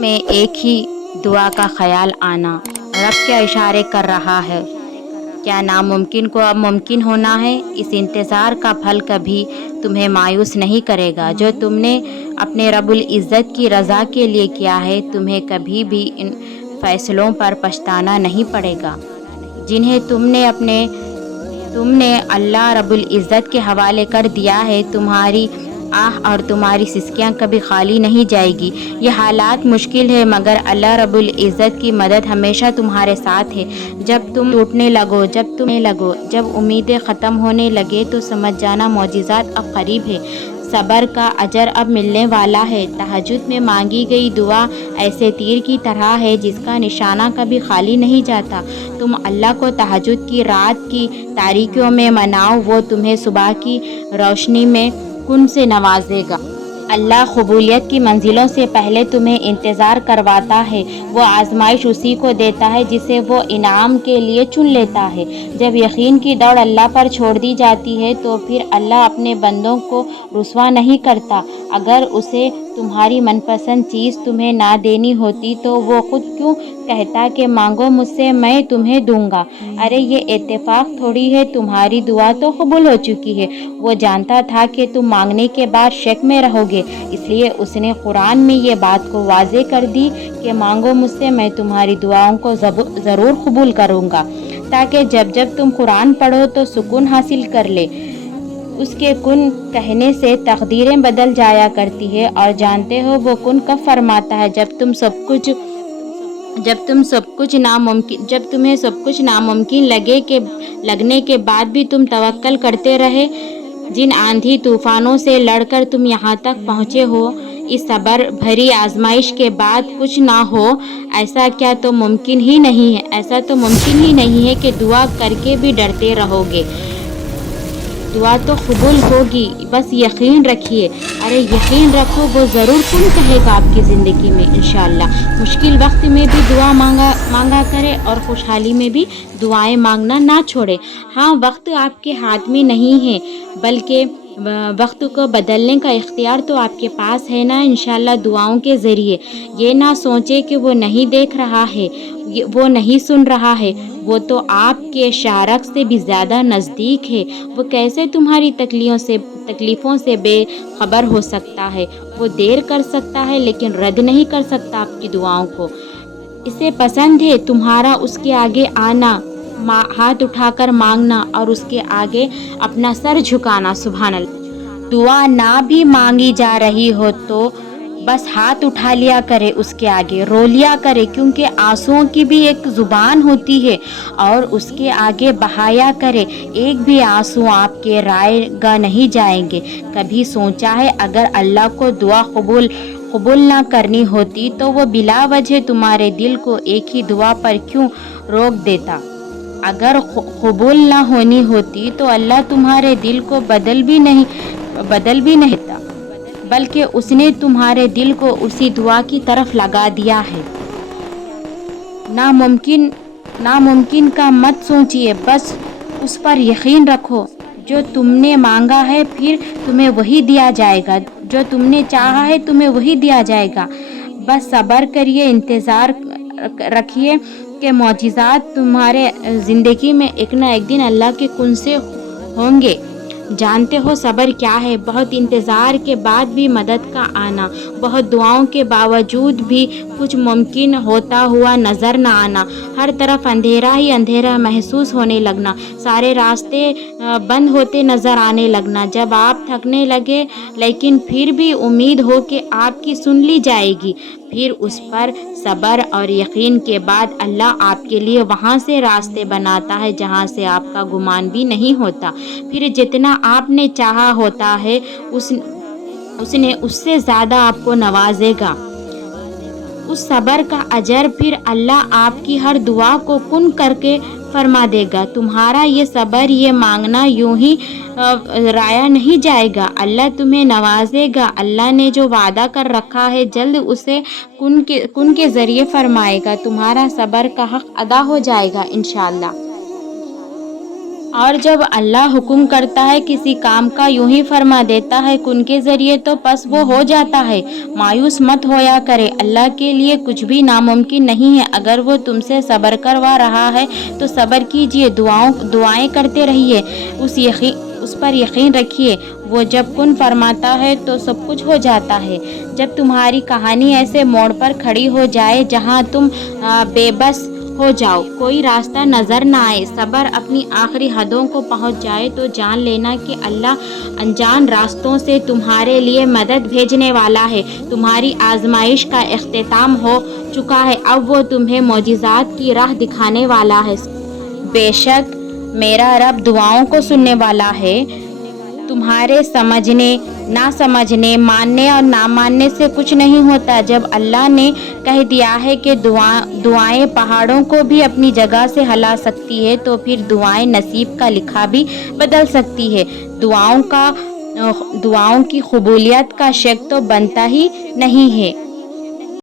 में एक ही दुआ का ख्याल आना। रब क्या इशारे कर रहा है, क्या नामुमकिन को अब मुमकिन होना है। इस इंतज़ार का फल कभी तुम्हें मायूस नहीं करेगा। जो तुमने अपने रब्बुल इज़्ज़त की रज़ा के लिए किया है, तुम्हें कभी भी इन फ़ैसलों पर पछताना नहीं पड़ेगा जिन्हें तुमने अल्लाह रब्बुल इज़्ज़त के हवाले कर दिया है। तुम्हारी आह और तुम्हारी सिसकियाँ कभी खाली नहीं जाएगी। ये हालात मुश्किल है, मगर अल्लाह रब्बुल इज़्ज़त की मदद हमेशा तुम्हारे साथ है। जब तुम टूटने लगो, जब उम्मीदें ख़त्म होने लगे, तो समझ जाना मौजिज़ात अब करीब है। सब्र का अजर अब मिलने वाला है। तहज्जुद में मांगी गई दुआ ऐसे तीर की तरह है जिसका निशाना कभी खाली नहीं जाता। तुम अल्लाह को तहज्जुद की रात की तारीकियों में मनाओ, वो तुम्हें सुबह की रोशनी में कुन से नवाजेगा। अल्लाह क़बूलियत की मंजिलों से पहले तुम्हें इंतज़ार करवाता है। वो आजमाइश उसी को देता है जिसे वो इनाम के लिए चुन लेता है। जब यकीन की दौड़ अल्लाह पर छोड़ दी जाती है, तो फिर अल्लाह अपने बंदों को रुसवा नहीं करता। अगर उसे तुम्हारी मनपसंद चीज़ तुम्हें ना देनी होती, तो वो खुद क्यों कहता कि मांगो मुझसे, मैं तुम्हें दूंगा। अरे ये इत्तेफाक थोड़ी है, तुम्हारी दुआ तो कबूल हो चुकी है। वो जानता था कि तुम मांगने के बाद शक में रहोगे, इसलिए उसने कुरान में ये बात को वाज़े कर दी कि मांगो मुझसे, मैं तुम्हारी दुआओं को ज़रूर कबूल करूँगा, ताकि जब जब तुम कुरान पढ़ो तो सुकून हासिल कर ले। उसके कुन कहने से तकदीरें बदल जाया करती है, और जानते हो वो कुन कब फरमाता है, जब तुम्हें सब कुछ नामुमकिन लगने के बाद भी तुम तवक्कल करते रहे। जिन आंधी तूफानों से लड़कर तुम यहाँ तक पहुँचे हो, इस सब्र भरी आजमाइश के बाद कुछ ना हो, ऐसा तो मुमकिन ही नहीं है कि दुआ करके भी डरते रहोगे। दुआ तो कबूल होगी, बस यकीन रखिए। अरे यकीन रखो, वो ज़रूर कुन कहेगा आपकी ज़िंदगी में इंशाअल्लाह। मुश्किल वक्त में भी दुआ मांगा करे, और खुशहाली में भी दुआएं मांगना ना छोड़े। हाँ, वक्त आपके हाथ में नहीं है, बल्कि वक्त को बदलने का इख्तियार तो आपके पास है ना, इंशाअल्लाह दुआओं के ज़रिए। ये ना सोचे कि वो नहीं देख रहा है, वो नहीं सुन रहा है। वो तो आपके शारक से भी ज़्यादा नज़दीक है। वो कैसे तुम्हारी तकलीफ़ों से बेखबर हो सकता है। वो देर कर सकता है, लेकिन रद्द नहीं कर सकता आपकी दुआओं को। इसे पसंद है तुम्हारा उसके आगे आना, हाथ उठाकर मांगना, और उसके आगे अपना सर झुकाना। सुभान अल्लाह। दुआ ना भी मांगी जा रही हो तो बस हाथ उठा लिया करे, उसके आगे रो लिया करे, क्योंकि आंसुओं की भी एक ज़ुबान होती है, और उसके आगे बहाया करे। एक भी आंसू आपके रायगा नहीं जाएंगे। कभी सोचा है, अगर अल्लाह को दुआ कबूल ना करनी होती, तो वो बिला वजह तुम्हारे दिल को एक ही दुआ पर क्यों रोक देता। अगर कबूल ना होनी होती, तो अल्लाह तुम्हारे दिल को बदल भी नहीं देता, बल्कि उसने तुम्हारे दिल को उसी दुआ की तरफ लगा दिया है। नामुमकिन का मत सोचिए, बस उस पर यकीन रखो। जो तुमने मांगा है, फिर तुम्हें वही दिया जाएगा। जो तुमने चाहा है, तुम्हें वही दिया जाएगा। बस सब्र करिए, इंतज़ार रखिए कि मौजिज़ात तुम्हारे ज़िंदगी में एक ना एक दिन अल्लाह के कुन से होंगे। जानते हो सब्र क्या है? बहुत इंतज़ार के बाद भी मदद का आना, बहुत दुआओं के बावजूद भी कुछ मुमकिन होता हुआ नज़र न आना, हर तरफ अंधेरा ही अंधेरा महसूस होने लगना, सारे रास्ते बंद होते नज़र आने लगना। जब आप थकने लगे, लेकिन फिर भी उम्मीद हो कि आपकी सुन ली जाएगी, फिर उस पर सब्र और यकीन के बाद अल्लाह आपके लिए वहाँ से रास्ते बनाता है जहाँ से आपका गुमान भी नहीं होता। फिर जितना आपने चाहा होता है, उसने उससे ज़्यादा आपको नवाजेगा। उस सब्र का अजर फिर अल्लाह आपकी हर दुआ को कुन करके फरमा देगा। तुम्हारा ये सब्र, ये मांगना यूं ही राया नहीं जाएगा। अल्लाह तुम्हें नवाजेगा। अल्लाह ने जो वादा कर रखा है, जल्द उसे कुन के ज़रिए फरमाएगा। तुम्हारा सब्र का हक़ अदा हो जाएगा इंशाअल्लाह। اور جب اللہ حکم کرتا ہے کسی کام کا یوں ہی فرما دیتا ہے کن کے ذریعے تو بس وہ ہو جاتا ہے۔ مایوس مت ہویا کرے، اللہ کے لیے کچھ بھی ناممکن نہیں ہے۔ اگر وہ تم سے صبر کروا رہا ہے تو صبر کیجئے، دعائیں کرتے رہیے، اس پر یقین رکھیے، وہ جب کن فرماتا ہے تو سب کچھ ہو جاتا ہے۔ جب تمہاری کہانی ایسے موڑ پر کھڑی ہو جائے جہاں تم بے بس ہو جاؤ، کوئی راستہ نظر نہ آئے، صبر اپنی آخری حدوں کو پہنچ جائے تو جان لینا کہ اللہ انجان راستوں سے تمہارے لیے مدد بھیجنے والا ہے۔ تمہاری آزمائش کا اختتام ہو چکا ہے، اب وہ تمہیں معجزات کی راہ دکھانے والا ہے۔ بے شک میرا رب دعاؤں کو سننے والا ہے۔ تمہارے سمجھنے، نہ سمجھنے، ماننے اور نہ ماننے سے کچھ نہیں ہوتا۔ جب اللہ نے کہہ دیا ہے کہ دعائیں پہاڑوں کو بھی اپنی جگہ سے ہلا سکتی ہے تو پھر دعائیں نصیب کا لکھا بھی بدل سکتی ہے۔ دعاؤں کی قبولیت کا شک تو بنتا ہی نہیں ہے۔